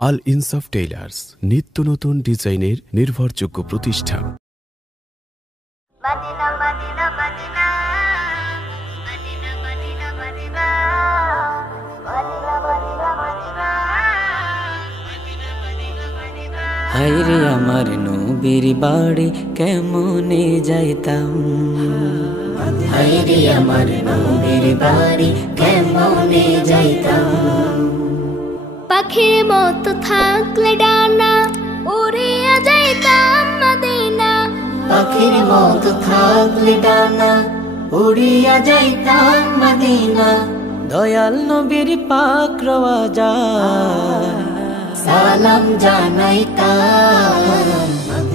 আল ইনসাফ টেইলার্স, নিত্য নতুন ডিজাইনের নির্ভরযোগ্য প্রতিষ্ঠান। Medina Medina Medina Medina Medina Medina Medina Medina Medina Medina. হায়রে আমার নবীর বাড়ি কেমনে যাইতাম, হায়রে আমার নবীর বাড়ি কেমনে যাইতাম। পাখির মতো থাকলে ডানা উড়িয়া যাইতাম মদিনা, পাখির মতো থাকলে ডানা উড়িয়া যাইতাম মদিনা। দয়াল নবীর পাক রওজা সালাম জানাইতাম,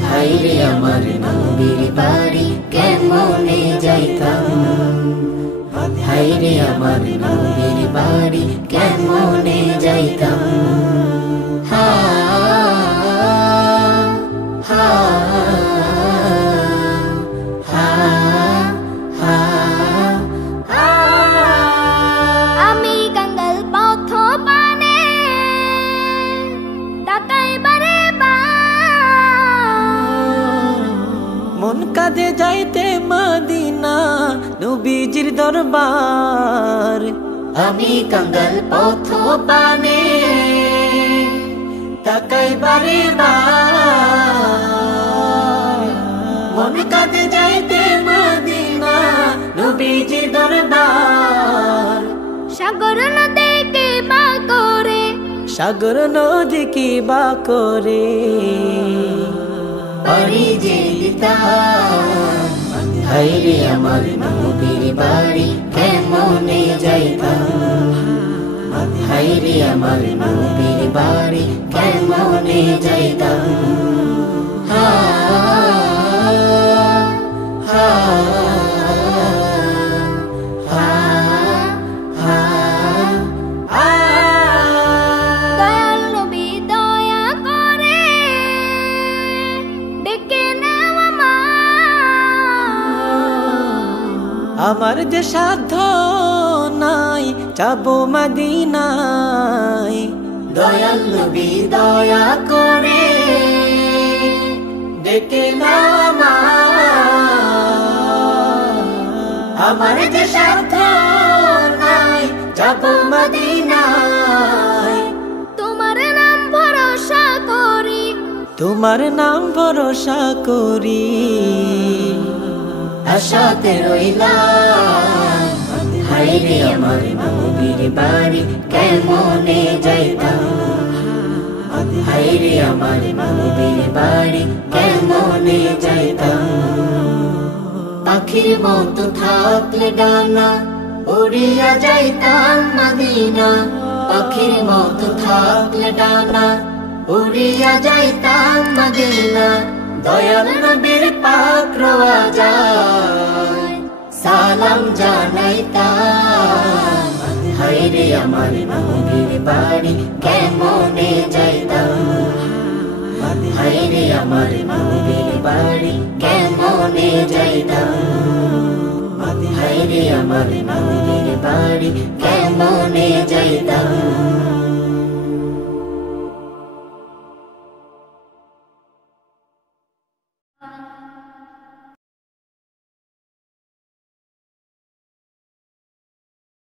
হায়রে আমার নবীর বাড়ি কেমনে যাইতাম, হায়রে আমার নবীর বাড়ি কেমনে যাইতাম। হা হা হা হা। আমি কাঙ্গাল পথ পানে তাকাই বারে বার, মন কাঁদে যাইতে মদিনা নবীজির দরবার। আমি কাঙ্গাল পথ পানে তাকাই বারে বার, মন কাঁদে যাইতে মদিনা নবীজির দরবার। সাগর নদীকে বা করে, সাগর নদী কি বা করে পারি যে দিতাম, হায়রে আমার নবীর বাড়ি কেমনে যাইতাম, হায়রে আমার নবীর বাড়ি কেমনে যাইতাম। হা হা হা হা। দয়াল নবী দয়া করে ডেকে নাও আমার যে সাধ্য নাই যাবো মদিনায়, দয়াল নবী দয়া করে ডেকে নাও আমার যে সাধ্য নাই যাবো মদিনায়। তোমার নাম ভরসা করি, তোমার নাম ভরসা করি আশাতে রইলাম, হায়রে আমার নবীর বাড়ি কেমনে যাইতাম, হায়রে আমার নবীর বাড়ি কেমনে যাইতাম। পাখির মতো থাকলে ডানা উড়িয়া যাইতাম মদিনা, পাখির মতো থাকলে ডানা উড়িয়া যাইতাম মদিনা। দয়াল নবীর পাক রওজা সালাম জানাইতাম, হায়রে আমার নবীর বাড়ি কেমনে যাইতাম, হায়রে আমার নবীর বাড়ি কেমনে যাইতাম।